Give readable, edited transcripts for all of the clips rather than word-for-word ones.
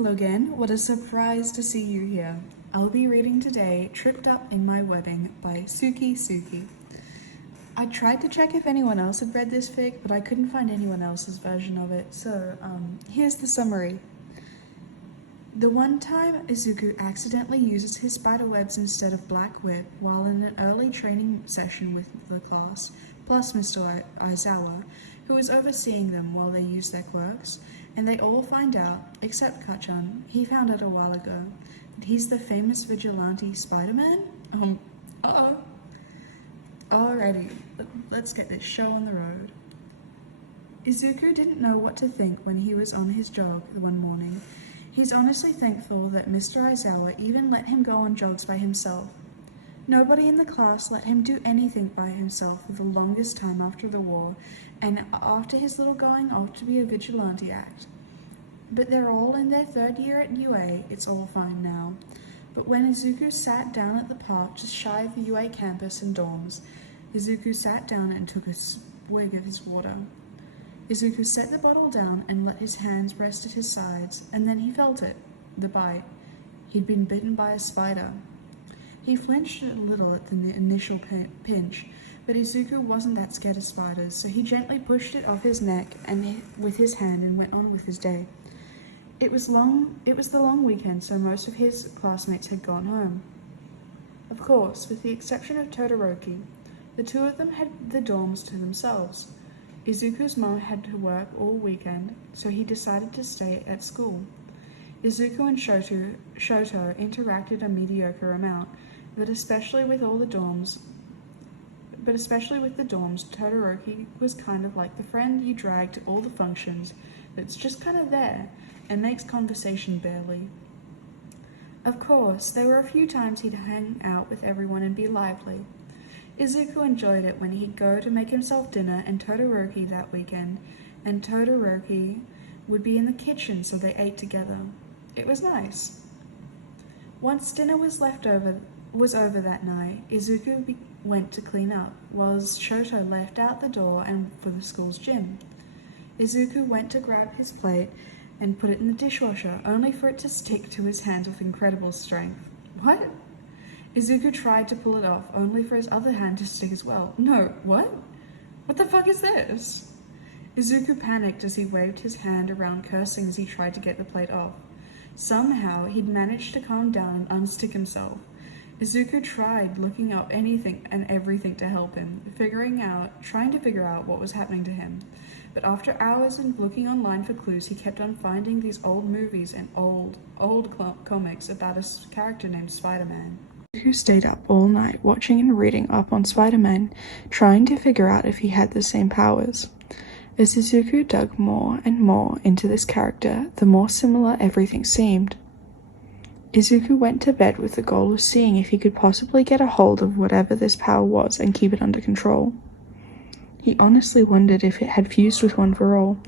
Hello again, what a surprise to see you here. I'll be reading today Tripped Up in My Wedding by Suki. I tried to check if anyone else had read this fic, but I couldn't find anyone else's version of it, so here's the summary. The one time Izuku accidentally uses his spider webs instead of black whip while in an early training session with the class, plus Mr. Aizawa, who is overseeing them while they use their quirks, and they all find out, except Kacchan, he found out a while ago, that he's the famous vigilante Spider-Man? Uh-oh. Alrighty, let's get this show on the road. Izuku didn't know what to think when he was on his jog one morning. He's honestly thankful that Mr. Aizawa even let him go on jogs by himself. Nobody in the class let him do anything by himself for the longest time after the war, and after his little going off to be a vigilante act. But they're all in their third year at UA, it's all fine now. But when Izuku sat down at the park just shy of the UA campus and dorms, Izuku sat down and took a swig of his water. Izuku set the bottle down and let his hands rest at his sides, and then he felt it, the bite. He'd been bitten by a spider. He flinched a little at the initial pinch, but Izuku wasn't that scared of spiders, so he gently pushed it off his neck with his hand and went on with his day. It was the long weekend, so most of his classmates had gone home. Of course, with the exception of Todoroki, the two of them had the dorms to themselves. Izuku's mom had to work all weekend, so he decided to stay at school. Izuku and Shoto interacted a mediocre amount, but especially with the dorms, Todoroki was kind of like the friend you drag to all the functions that's just kind of there and makes conversation barely. Of course, there were a few times he'd hang out with everyone and be lively. Izuku enjoyed it when he'd go to make himself dinner and Todoroki that weekend, and Todoroki would be in the kitchen so they ate together. It was nice. Once dinner was over that night, Izuku went to clean up, whilst Shoto left out the door and for the school's gym. Izuku went to grab his plate and put it in the dishwasher, only for it to stick to his hands with incredible strength. What? Izuku tried to pull it off, only for his other hand to stick as well. No, what? What the fuck is this? Izuku panicked as he waved his hand around, cursing as he tried to get the plate off. Somehow, he'd managed to calm down and unstick himself. Izuku tried looking up anything and everything to help him, trying to figure out what was happening to him. But after hours of looking online for clues, he kept on finding these old movies and old comics about a character named Spider-Man. Izuku stayed up all night watching and reading up on Spider-Man, trying to figure out if he had the same powers. As Izuku dug more and more into this character, the more similar everything seemed. Izuku went to bed with the goal of seeing if he could possibly get a hold of whatever this power was and keep it under control. He honestly wondered if it had fused with One For All,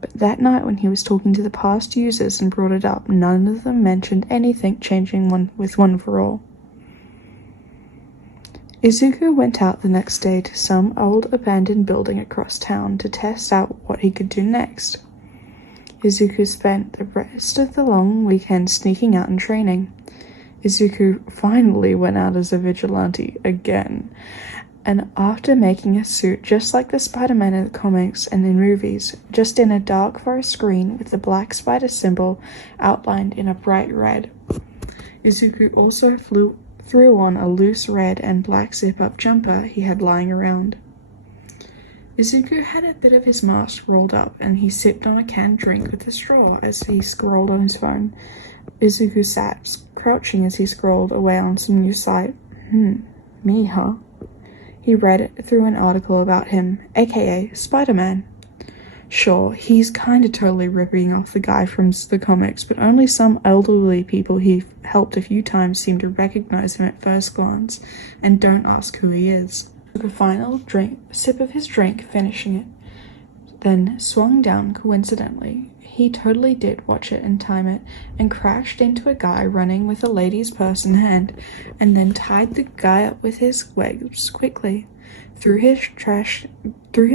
but that night when he was talking to the past users and brought it up, none of them mentioned anything changing with One For All. Izuku went out the next day to some old abandoned building across town to test out what he could do next. Izuku spent the rest of the long weekend sneaking out and training. Izuku finally went out as a vigilante again, and after making a suit just like the Spider-Man in the comics and in movies, just in a dark forest green with the black spider symbol outlined in a bright red. Izuku also threw on a loose red and black zip-up jumper he had lying around. Izuku had a bit of his mask rolled up and he sipped on a canned drink with a straw as he scrolled on his phone. Izuku sat, crouching as he scrolled away on some new site. Me, huh? He read through an article about him, aka Spider-Man. Sure, he's kinda totally ripping off the guy from the comics, but only some elderly people he helped a few times seem to recognize him at first glance, and don't ask who he is. Took a final sip of his drink, finishing it, then swung down coincidentally. He totally did watch it and time it, and crashed into a guy running with a lady's purse in hand, and then tied the guy up with his legs quickly. Threw his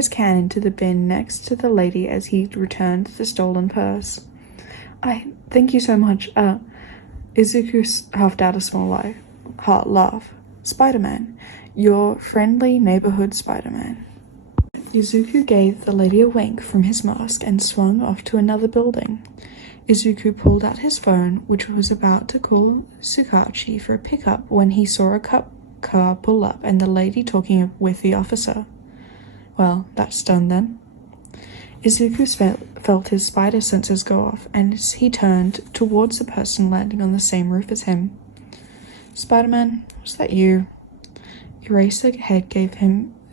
can into the bin next to the lady as he returned the stolen purse. Thank you so much. Izuku huffed out a small heart laugh. Spider-Man, your friendly neighborhood Spider-Man. Izuku gave the lady a wink from his mask and swung off to another building. Izuku pulled out his phone, which was about to call Tsukachi for a pickup when he saw a cop car pull up and the lady talking with the officer. Well, that's done then. Izuku felt his spider senses go off, and he turned towards the person landing on the same roof as him. Spider-Man, was that you? Eraserhead gave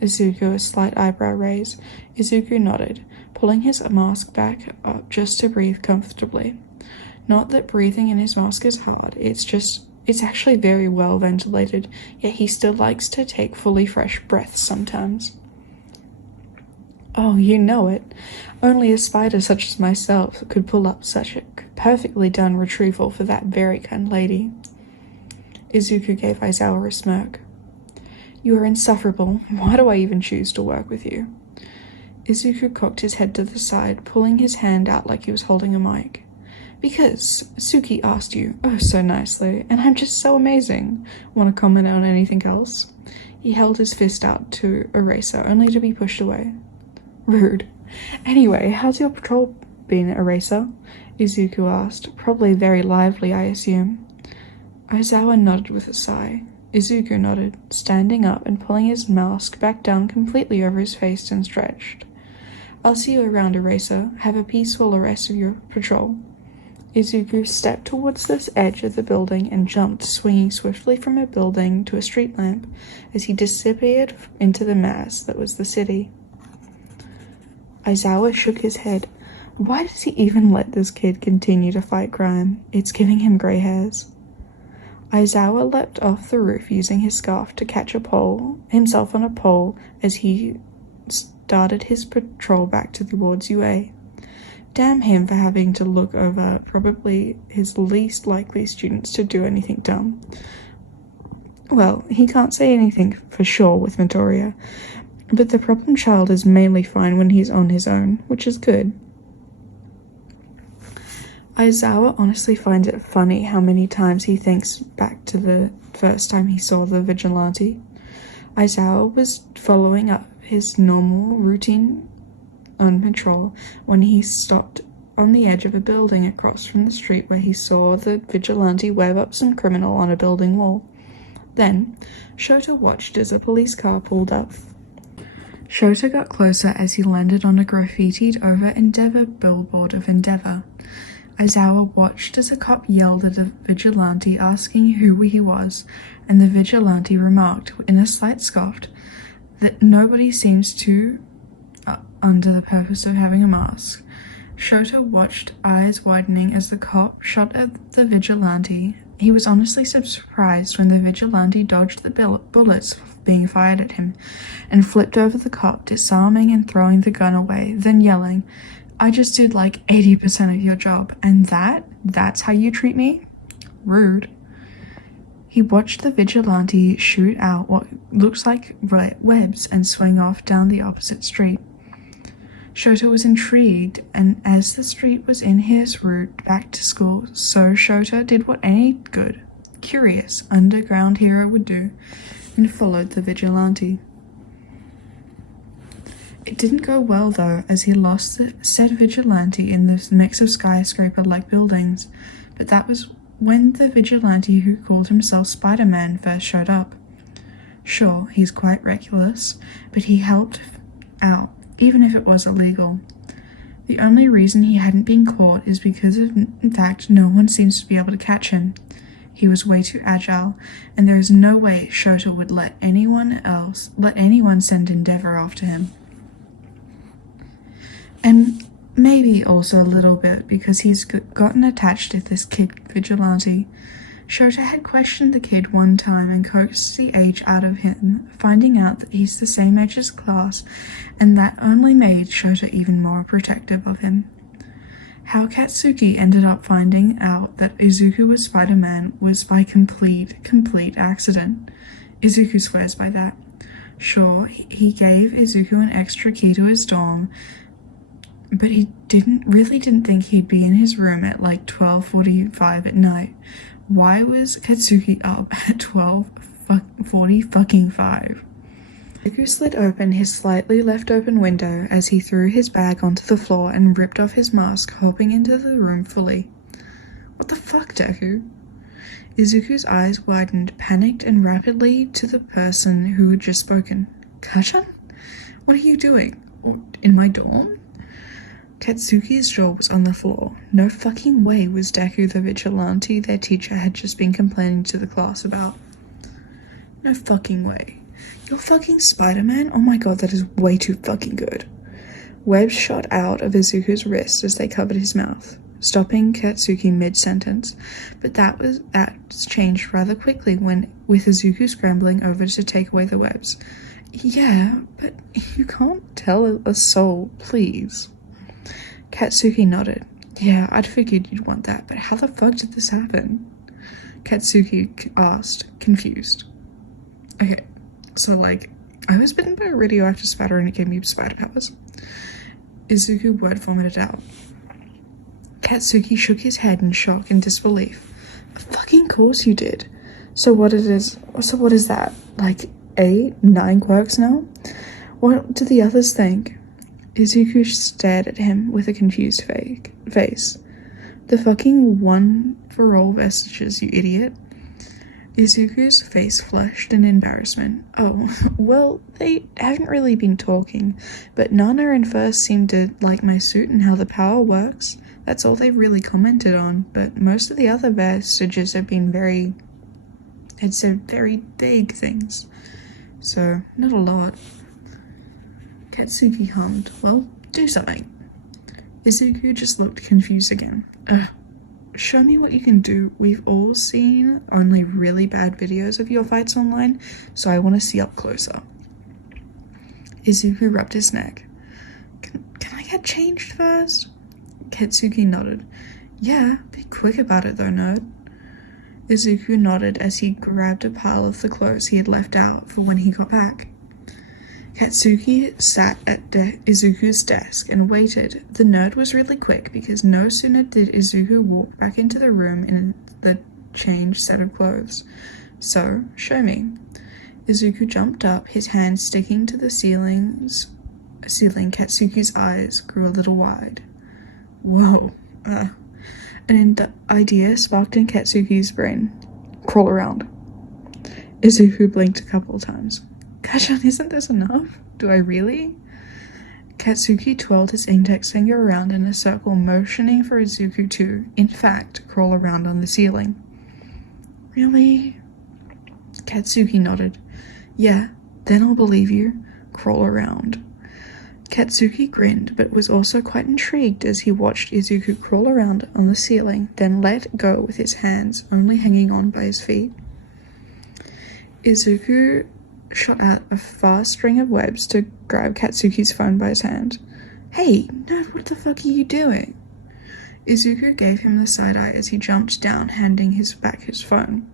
Izuku a slight eyebrow raise. Izuku nodded, pulling his mask back up just to breathe comfortably. Not that breathing in his mask is hard, it's actually very well ventilated, yet he still likes to take fully fresh breaths sometimes. Oh, you know it. Only a spider such as myself could pull up such a perfectly done retrieval for that very kind lady. Izuku gave Aizawa a smirk. You are insufferable. Why do I even choose to work with you? Izuku cocked his head to the side, pulling his hand out like he was holding a mic. Because Suki asked you, oh so nicely, and I'm just so amazing. Want to comment on anything else? He held his fist out to Eraser, only to be pushed away. Rude. Anyway, how's your patrol been, Eraser? Izuku asked. Probably very lively, I assume. Aizawa nodded with a sigh. Izuku nodded, standing up and pulling his mask back down completely over his face and stretched. I'll see you around, Eraser. Have a peaceful rest of your patrol. Izuku stepped towards the edge of the building and jumped, swinging swiftly from a building to a street lamp as he disappeared into the mass that was the city. Aizawa shook his head. Why does he even let this kid continue to fight crime? It's giving him grey hairs. Aizawa leapt off the roof using his scarf to catch himself on a pole as he started his patrol back towards UA. Damn him for having to look over probably his least likely students to do anything dumb. Well, he can't say anything for sure with Midoriya, but the problem child is mainly fine when he's on his own, which is good. Aizawa honestly finds it funny how many times he thinks back to the first time he saw the vigilante. Aizawa was following up his normal routine on patrol when he stopped on the edge of a building across from the street where he saw the vigilante web up some criminal on a building wall. Then, Shota watched as a police car pulled up. Shota got closer as he landed on a graffitied over Endeavor billboard of Endeavor. Aizawa watched as a cop yelled at a vigilante asking who he was, and the vigilante remarked, in a slight scoff, that nobody seems to under the purpose of having a mask. Shota watched, eyes widening, as the cop shot at the vigilante. He was honestly surprised when the vigilante dodged the bullets being fired at him, and flipped over the cop, disarming and throwing the gun away, then yelling, I just did like 80% of your job, and that's how you treat me? Rude. He watched the vigilante shoot out what looks like webs and swing off down the opposite street. Shota was intrigued, and as the street was in his route back to school, so Shota did what any good, curious, underground hero would do, and followed the vigilante. It didn't go well, though, as he lost the said vigilante in the mix of skyscraper-like buildings, but that was when the vigilante who called himself Spider-Man first showed up. Sure, he's quite reckless, but he helped out, even if it was illegal. The only reason he hadn't been caught is because in fact no one seems to be able to catch him. He was way too agile, and there is no way Shota would let anyone send Endeavor after him. And maybe also a little bit because he's gotten attached to this kid vigilante. Shota had questioned the kid one time and coaxed the age out of him, finding out that he's the same age as class, and that only made Shota even more protective of him. How Katsuki ended up finding out that Izuku was Spider-Man was by complete accident. Izuku swears by that. Sure, he gave Izuku an extra key to his dorm, but he really didn't think he'd be in his room at like 12:45 at night. Why was Katsuki up at 12:45? Izuku slid open his slightly left open window as he threw his bag onto the floor and ripped off his mask, hopping into the room fully. What the fuck, Deku? Izuku's eyes widened, panicked and rapidly to the person who had just spoken. Kacchan? What are you doing? In my dorm? Katsuki's jaw was on the floor. No fucking way was Deku the vigilante their teacher had just been complaining to the class about. No fucking way. You're fucking Spider-Man? Oh my god, that is way too fucking good. Webs shot out of Izuku's wrist as they covered his mouth, stopping Katsuki mid-sentence, but that's changed rather quickly with Izuku scrambling over to take away the webs. Yeah, but you can't tell a soul, please. Katsuki nodded. Yeah, I'd figured you'd want that, but how the fuck did this happen? Katsuki asked, confused. Okay, so I was bitten by a radioactive spider and it gave me spider powers. Izuku word vomited out. Katsuki shook his head in shock and disbelief. Of fucking course you did. So what is that? 8, 9 quirks now? What do the others think? Izuku stared at him with a confused face. The fucking one for all vestiges, you idiot. Izuku's face flushed in embarrassment. Oh, well, they haven't really been talking, but Nana and First seemed to like my suit and how the power works. That's all they've really commented on, but most of the other vestiges have been very vague things. So, not a lot. Katsuki hummed. Well, do something. Izuku just looked confused again. Show me what you can do. We've all seen only really bad videos of your fights online, so I want to see up closer. Izuku rubbed his neck. Can I get changed first? Katsuki nodded. Yeah, be quick about it though, nerd. Izuku nodded as he grabbed a pile of the clothes he had left out for when he got back. Katsuki sat at Izuku's desk and waited. The nerd was really quick because no sooner did Izuku walk back into the room in the changed set of clothes. So, show me. Izuku jumped up, his hands sticking to the ceiling. Katsuki's eyes grew a little wide. Whoa. An idea sparked in Katsuki's brain. Crawl around. Izuku blinked a couple times. Kacchan, isn't this enough? Do I really? Katsuki twirled his index finger around in a circle, motioning for Izuku to, in fact, crawl around on the ceiling. Really? Katsuki nodded. Yeah, then I'll believe you. Crawl around. Katsuki grinned, but was also quite intrigued as he watched Izuku crawl around on the ceiling, then let go with his hands only hanging on by his feet. Izuku shot out a fast string of webs to grab Katsuki's phone by his hand. Hey, nerd, what the fuck are you doing? Izuku gave him the side eye as he jumped down, handing back his phone.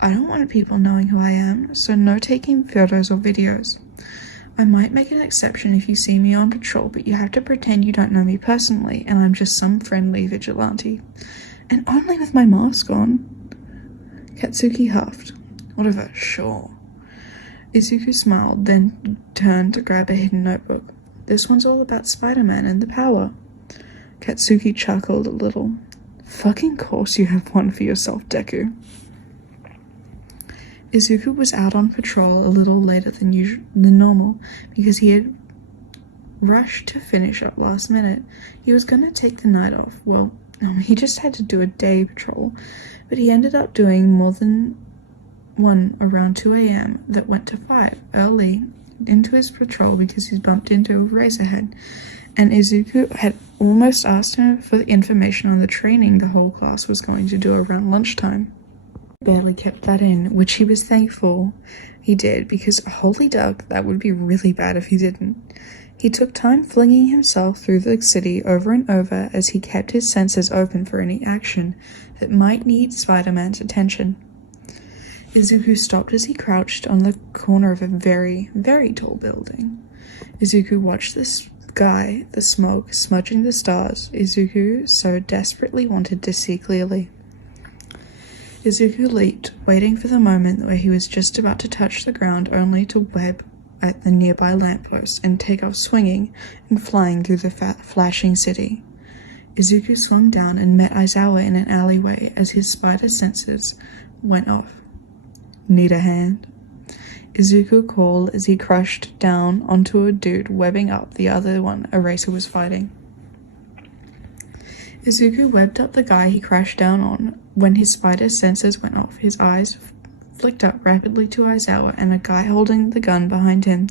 I don't want people knowing who I am, so no taking photos or videos. I might make an exception if you see me on patrol, but you have to pretend you don't know me personally, and I'm just some friendly vigilante. And only with my mask on. Katsuki huffed. Whatever, sure. Izuku smiled, then turned to grab a hidden notebook. This one's all about Spider-Man and the power. Katsuki chuckled a little. Fucking course you have one for yourself, Deku. Izuku was out on patrol a little later than normal because he had rushed to finish up last minute. He was going to take the night off. Well, he just had to do a day patrol, but he ended up doing more than one around 2 a.m. that went to 5 early into his patrol because he bumped into a Razorhead, and Izuku had almost asked him for the information on the training the whole class was going to do around lunchtime. Barely kept that in, which he was thankful he did, because holy duck, that would be really bad if he didn't. He took time flinging himself through the city over and over as he kept his senses open for any action that might need Spider-Man's attention. Izuku stopped as he crouched on the corner of a very, very tall building. Izuku watched this guy, the smoke smudging the stars, Izuku so desperately wanted to see clearly. Izuku leaped, waiting for the moment where he was just about to touch the ground only to web at the nearby lamppost and take off swinging and flying through the flashing city. Izuku swung down and met Aizawa in an alleyway as his spider senses went off. "Need a hand?" Izuku called as he crushed down onto a dude webbing up the other one Eraser was fighting. Izuku webbed up the guy he crashed down on. When his spider senses went off, his eyes flicked up rapidly to Aizawa and a guy holding the gun behind him.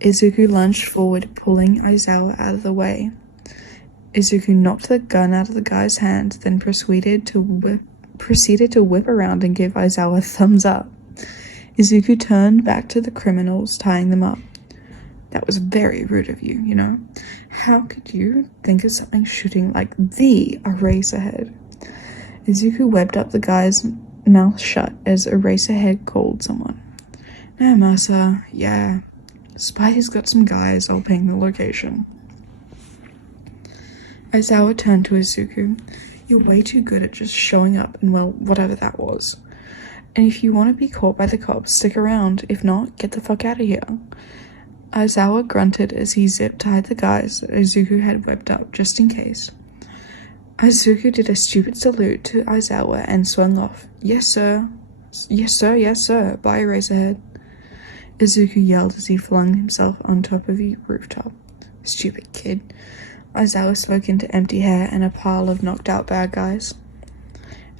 Izuku lunged forward, pulling Aizawa out of the way. Izuku knocked the gun out of the guy's hand, then proceeded to whip around and give Aizawa a thumbs up. Izuku turned back to the criminals, tying them up. "That was very rude of you, you know. How could you think of something shooting like the Eraserhead?" Izuku webbed up the guy's mouth shut as Eraserhead called someone. "Nah, Masa, yeah. Spidey's got some guys, I'll ping the location." Aizawa turned to Izuku. "You're way too good at just showing up and, well, whatever that was. And if you want to be caught by the cops, stick around. If not, get the fuck out of here." Aizawa grunted as he zip-tied the guys that Izuku had webbed up, just in case. Izuku did a stupid salute to Aizawa and swung off. "Yes, sir. Yes, sir. Yes, sir. Bye, Eraserhead." Izuku yelled as he flung himself on top of the rooftop. "Stupid kid." Aizawa spoke into empty air and a pile of knocked-out bad guys.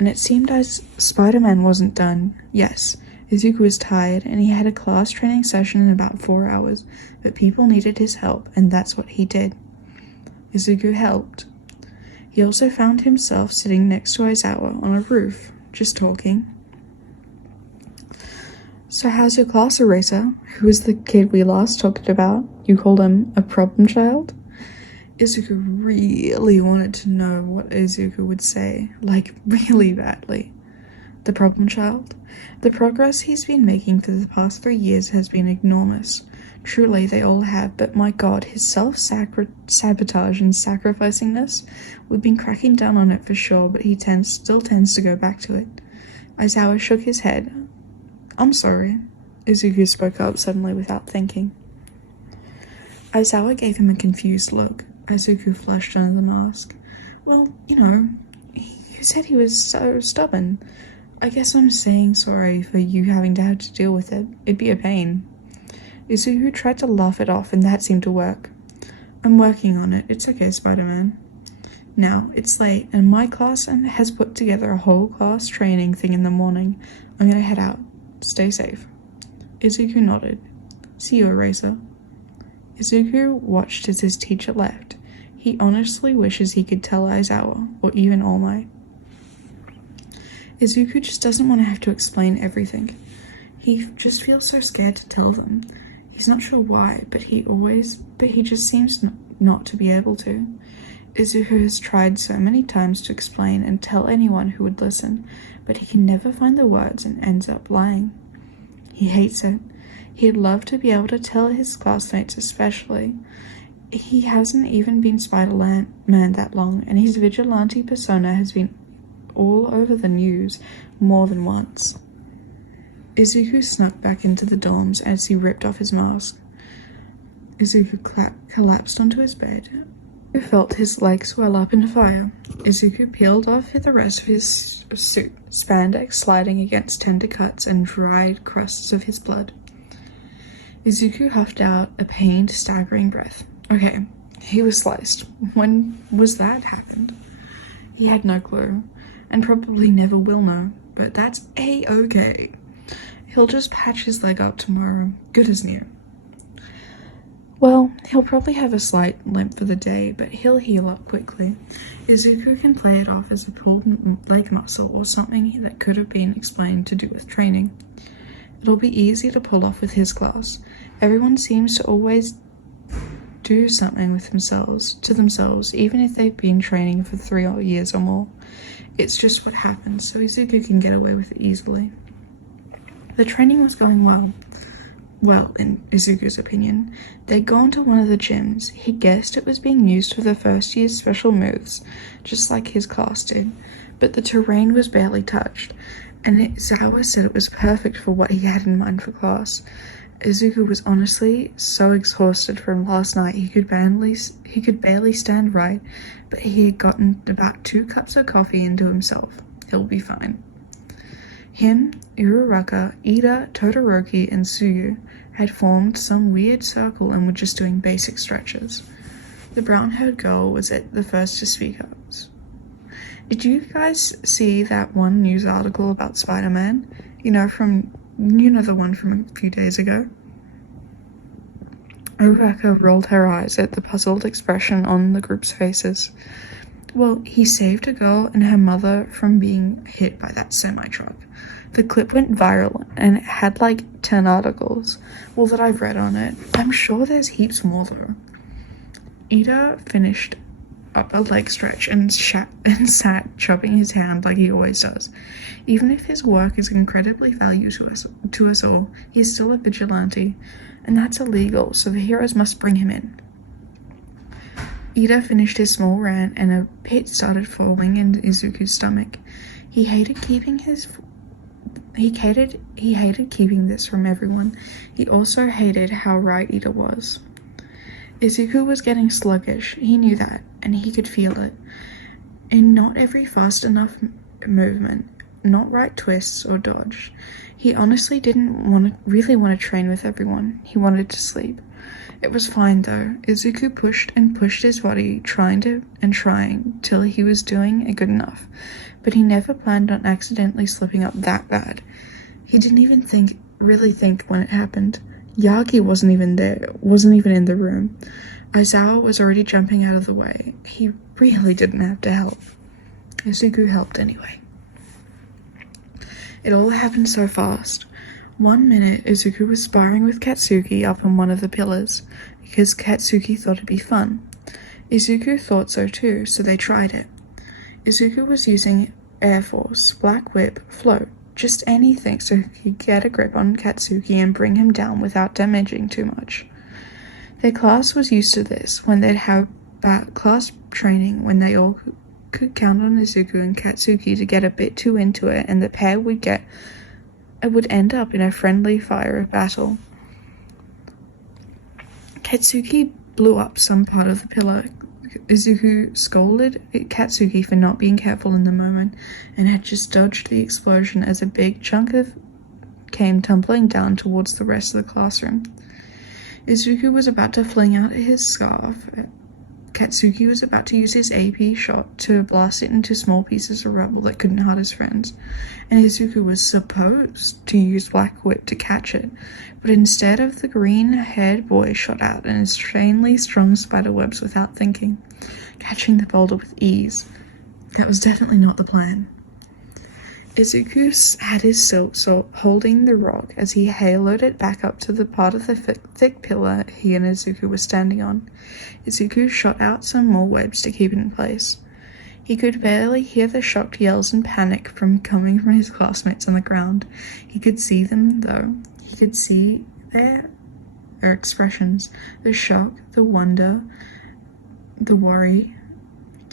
And it seemed as Spider-Man wasn't done. Yes, Izuku was tired, and he had a class training session in about 4 hours, but people needed his help, and that's what he did. Izuku helped. He also found himself sitting next to Aizawa on a roof, just talking. "So how's your class, Eraser? Who was the kid we last talked about? You called him a problem child?" Izuku really wanted to know what Izuku would say, like really badly. The problem child? The progress he's been making for the past 3 years has been enormous. Truly, they all have, but my god, his self-sabotage and sacrificingness, we've been cracking down on it for sure, but he still tends to go back to it. Aizawa shook his head. "I'm sorry." Izuku spoke up suddenly without thinking. Aizawa gave him a confused look. Izuku flushed under the mask. "Well, you know, you said he was so stubborn. I guess I'm saying sorry for you having to have to deal with it. It'd be a pain." Izuku tried to laugh it off, and that seemed to work. "I'm working on it. It's okay, Spider-Man. Now, it's late, and my class has put together a whole class training thing in the morning. I'm gonna head out. Stay safe." Izuku nodded. "See you, Eraser." Izuku watched as his teacher left. He honestly wishes he could tell Aizawa, or even All Might. Izuku just doesn't want to have to explain everything. He just feels so scared to tell them. He's not sure why, but he just seems not to be able to. Izuku has tried so many times to explain and tell anyone who would listen, but he can never find the words and ends up lying. He hates it. He'd love to be able to tell his classmates especially. He hasn't even been Spider-Man that long, and his vigilante persona has been all over the news more than once. Izuku snuck back into the dorms as he ripped off his mask. Izuku collapsed onto his bed. He felt his legs swell up in fire. Izuku peeled off the rest of his suit, spandex sliding against tender cuts and dried crusts of his blood. Izuku huffed out a pained, staggering breath. Okay, he was sliced. When was that happened? He had no clue, and probably never will know, but that's A-okay. He'll just patch his leg up tomorrow, good as new. Well, he'll probably have a slight limp for the day, but he'll heal up quickly. Izuku can play it off as a pulled leg muscle or something that could have been explained to do with training. It'll be easy to pull off with his class. Everyone seems to always do something with themselves, even if they've been training for 3 years or more. It's just what happens, so Izuku can get away with it easily. The training was going well. Well, in Izuku's opinion, they'd gone to one of the gyms. He guessed it was being used for the first year's special moves, just like his class did, but the terrain was barely touched, and Aizawa said it was perfect for what he had in mind for class. Izuku was honestly so exhausted from last night he could barely stand right, but he had gotten about 2 cups of coffee into himself. He'll be fine. Him, Uraraka, Ida, Todoroki, and Tsuyu had formed some weird circle and were just doing basic stretches. The brown-haired girl was the first to speak up. Did you guys see that one news article about Spider-Man? The one from a few days ago? Uraraka rolled her eyes at the puzzled expression on the group's faces. Well, he saved a girl and her mother from being hit by that semi-truck. The clip went viral and it had like 10 articles, that I've read on it. I'm sure there's heaps more though. Ida finished up a leg stretch and sat chopping his hand like he always does. Even if his work is incredibly valuable to us all, he is still a vigilante, and that's illegal, so the heroes must bring him in. Ida finished his small rant and a pit started forming in Izuku's stomach. He hated keeping this from everyone. He also hated how right Ida was. Izuku was getting sluggish, he knew that, and he could feel it. In not every fast enough movement, not right twists or dodge. He honestly didn't really want to train with everyone. He wanted to sleep. It was fine though. Izuku pushed his body, trying till he was doing it good enough. But he never planned on accidentally slipping up that bad. He didn't even really think when it happened. Yagi wasn't even in the room. Aizawa was already jumping out of the way. He really didn't have to help. Izuku helped anyway. It all happened so fast. 1 minute, Izuku was sparring with Katsuki up on one of the pillars, because Katsuki thought it'd be fun. Izuku thought so too, so they tried it. Izuku was using Air Force, Black Whip, Float, just anything so he could get a grip on Katsuki and bring him down without damaging too much. Their class was used to this when they'd have class training when they all could count on Izuku and Katsuki to get a bit too into it, and the pair would end up in a friendly fire of battle. Katsuki blew up some part of the pillar. Izuku scolded Katsuki for not being careful in the moment and had just dodged the explosion as a big chunk came tumbling down towards the rest of the classroom. Izuku was about to fling out his scarf. Katsuki was about to use his AP shot to blast it into small pieces of rubble that couldn't hurt his friends, and Izuku was supposed to use Black Whip to catch it, but instead of the green-haired boy shot out an insanely strong spider webs without thinking, catching the boulder with ease. That was definitely not the plan. Izuku had his silk sword holding the rock as he haloed it back up to the part of the thick pillar he and Izuku were standing on. Izuku shot out some more webs to keep it in place. He could barely hear the shocked yells and panic coming from his classmates on the ground. He could see them, though. He could see their expressions, the shock, the wonder, the worry.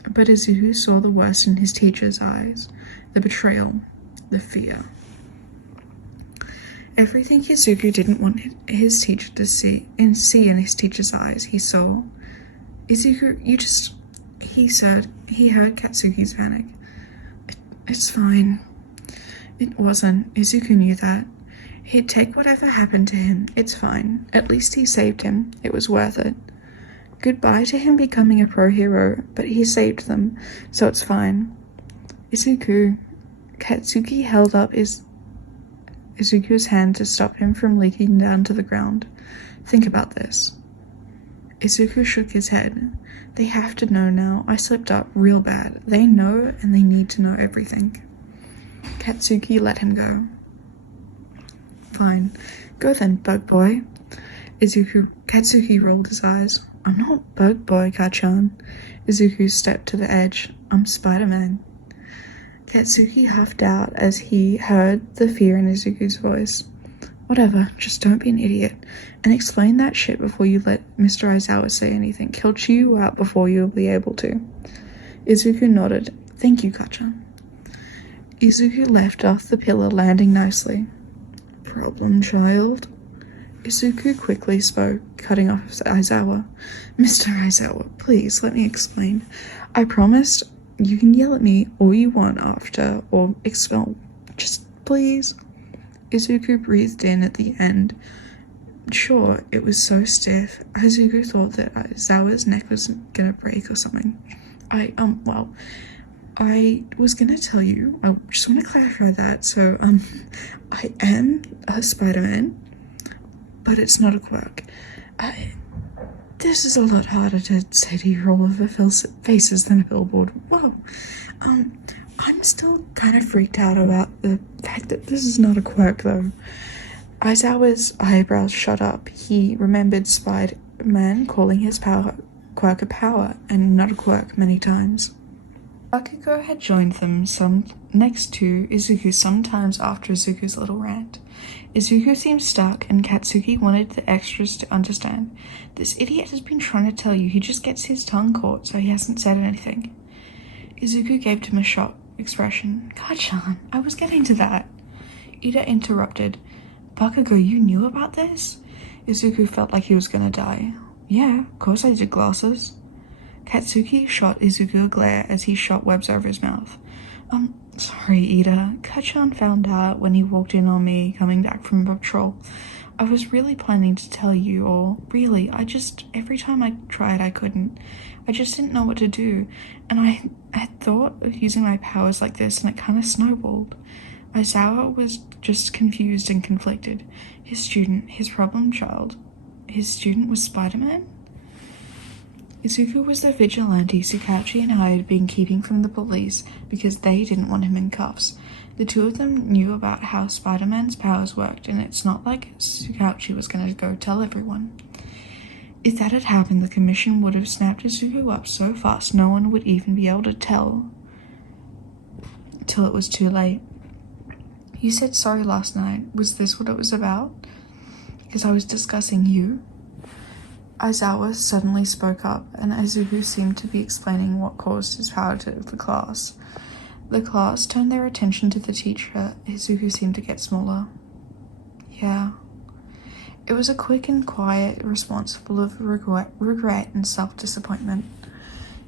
But Izuku saw the worst in his teacher's eyes, the betrayal, the fear. Everything Izuku didn't want his teacher to see in his teacher's eyes, he saw. Izuku, he said. He heard Katsuki's panic. It's fine. It wasn't. Izuku knew that. He'd take whatever happened to him. It's fine. At least he saved him. It was worth it. Goodbye to him becoming a pro hero, but he saved them, so it's fine. Izuku. Katsuki held up Izuku's hand to stop him from leaking down to the ground. Think about this. Izuku shook his head. They have to know now. I slipped up real bad. They know, and they need to know everything. Katsuki let him go. Fine. Go then, bug boy. Katsuki rolled his eyes. I'm not bug boy, Kacchan. Izuku stepped to the edge. I'm Spider-Man. Katsuki huffed out as he heard the fear in Izuku's voice. Whatever, just don't be an idiot. And explain that shit before you let Mr. Aizawa say anything. He'll chew you out before you'll be able to. Izuku nodded. Thank you, Kacchan. Izuku left off the pillar, landing nicely. Problem, child? Izuku quickly spoke, cutting off Aizawa. Mr. Aizawa, please, let me explain. I promised you can yell at me all you want after, or expel. Just please. Izuku breathed in at the end. Sure, it was so stiff. Izuku thought that Aizawa's neck was gonna break or something. I was gonna tell you, I just want to clarify that, so, I am a Spider-Man, but it's not a quirk. This is a lot harder to say to you all over faces than a billboard. Whoa. I'm still kind of freaked out about the fact that this is not a quirk, though. Aizawa's eyebrows shot up. He remembered Spider-Man calling his quirk a power and not a quirk many times. Bakugo had joined them next to Izuku sometimes after Izuku's little rant. Izuku seemed stuck, and Katsuki wanted the extras to understand. This idiot has been trying to tell you, he just gets his tongue caught, so he hasn't said anything. Izuku gave him a shocked expression. Kacchan, I was getting to that. Ida interrupted. Bakugo, you knew about this? Izuku felt like he was gonna die. Yeah, of course I did glasses. Katsuki shot Izuku a glare as he shot webs over his mouth. Sorry, Ida. Kacchan found out when he walked in on me coming back from patrol. I was really planning to tell you all. Really, every time I tried, I couldn't. I just didn't know what to do. And I had thought of using my powers like this, and it kind of snowballed. Aizawa was just confused and conflicted. His problem child. His student was Spider-Man? Izuku was the vigilante Sukauchi and I had been keeping from the police because they didn't want him in cuffs. The two of them knew about how Spider-Man's powers worked, and it's not like Sukauchi was going to go tell everyone. If that had happened, the commission would have snapped Izuku up so fast no one would even be able to tell till it was too late. You said sorry last night. Was this what it was about? Because I was discussing you? Aizawa suddenly spoke up, and Izuku seemed to be explaining what caused his power to the class. The class turned their attention to the teacher. Izuku seemed to get smaller. Yeah. It was a quick and quiet response full of regret and self-disappointment.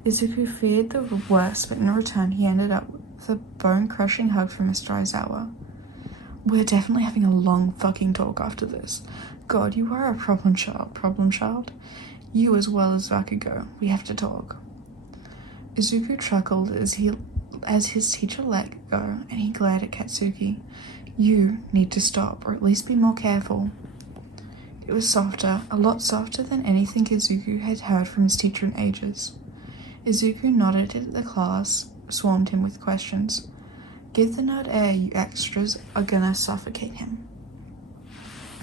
Izuku feared the worst, but in return he ended up with a bone-crushing hug from Mr. Aizawa. We're definitely having a long fucking talk after this. God, you are a problem child. You as well as Bakugo. We have to talk. Izuku chuckled as his teacher let go, and he glared at Katsuki. You need to stop, or at least be more careful. It was softer, a lot softer than anything Izuku had heard from his teacher in ages. Izuku nodded at the class, swarmed him with questions. Give the nerd air, you extras are gonna suffocate him.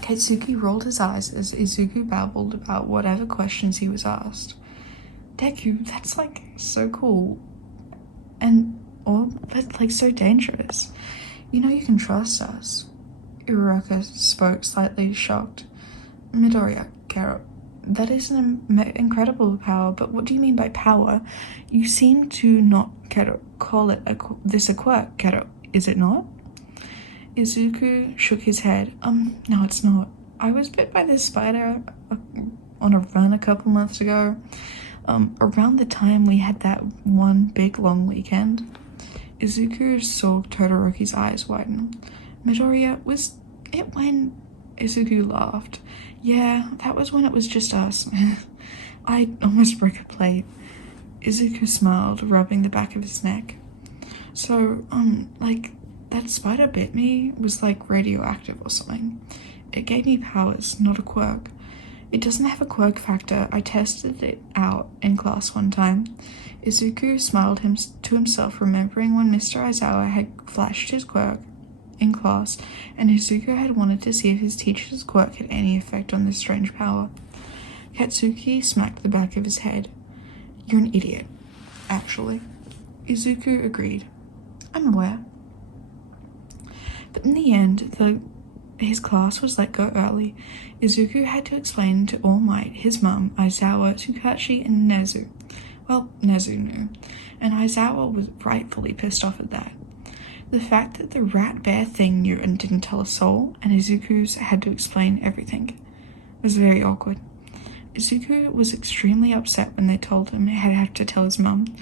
Katsuki rolled his eyes as Izuku babbled about whatever questions he was asked. Deku, that's so cool. But so dangerous. You know you can trust us. Iruka spoke, slightly shocked. Midoriya, Karo, that is an incredible power, but what do you mean by power? You seem to not call it this a quirk, Karo, is it not? Izuku shook his head. No, it's not. I was bit by this spider on a run a couple months ago, around the time we had that one big long weekend. Izuku saw Todoroki's eyes widen. Midoriya, was it when... Izuku laughed. Yeah, that was when it was just us. I almost broke a plate. Izuku smiled, rubbing the back of his neck. So, that spider bit me was radioactive or something. It gave me powers, not a quirk. It doesn't have a quirk factor. I tested it out in class one time. Izuku smiled to himself, remembering when Mr. Aizawa had flashed his quirk in class, and Izuku had wanted to see if his teacher's quirk had any effect on this strange power. Katsuki smacked the back of his head. You're an idiot, actually. Izuku agreed. I'm aware. But in the end, his class was let go early, Izuku had to explain to All Might, his mum, Aizawa, Tsukachi, and Nezu. Well, Nezu knew, and Aizawa was rightfully pissed off at that. The fact that the rat bear thing knew and didn't tell a soul, and Izuku's had to explain everything, was very awkward. Izuku was extremely upset when they told him he had to tell his mum.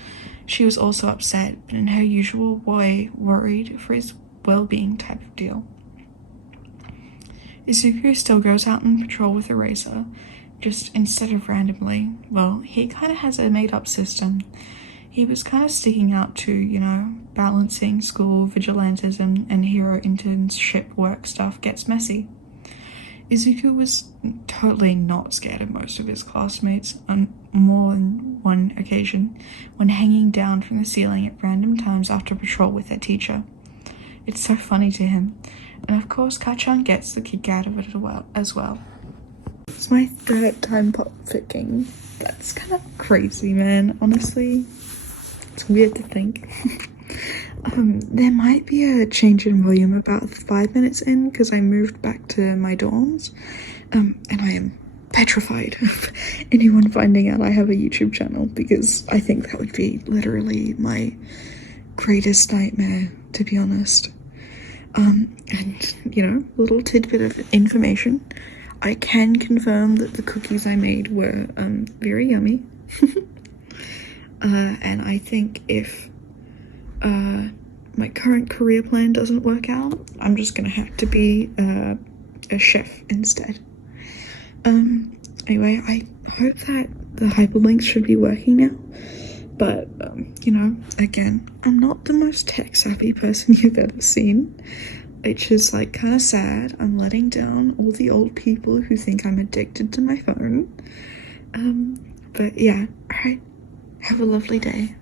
She was also upset, but in her usual way, worried for his well-being type of deal. Izuku still goes out on patrol with Eraser, just instead of randomly. Well, he kind of has a made-up system. He was kind of sticking out to, balancing school, vigilantism, and hero internship work stuff gets messy. Izuku was totally not scared of most of his classmates on more than one occasion when hanging down from the ceiling at random times after patrol with their teacher. It's so funny to him, and of course Kacchan gets the kick out of it as well. It's my third time pop ficking. That's kind of crazy, man, honestly. It's weird to think. There might be a change in volume about 5 minutes in because I moved back to my dorms, and I am petrified of anyone finding out I have a YouTube channel because I think that would be literally my greatest nightmare, to be honest. And, little tidbit of information. I can confirm that the cookies I made were, very yummy. And I think if, my current career plan doesn't work out, I'm just gonna have to be, a chef instead. Anyway, I hope that the hyperlinks should be working now. But, again, I'm not the most tech-savvy person you've ever seen, which is, kind of sad. I'm letting down all the old people who think I'm addicted to my phone. But yeah, alright. Have a lovely day.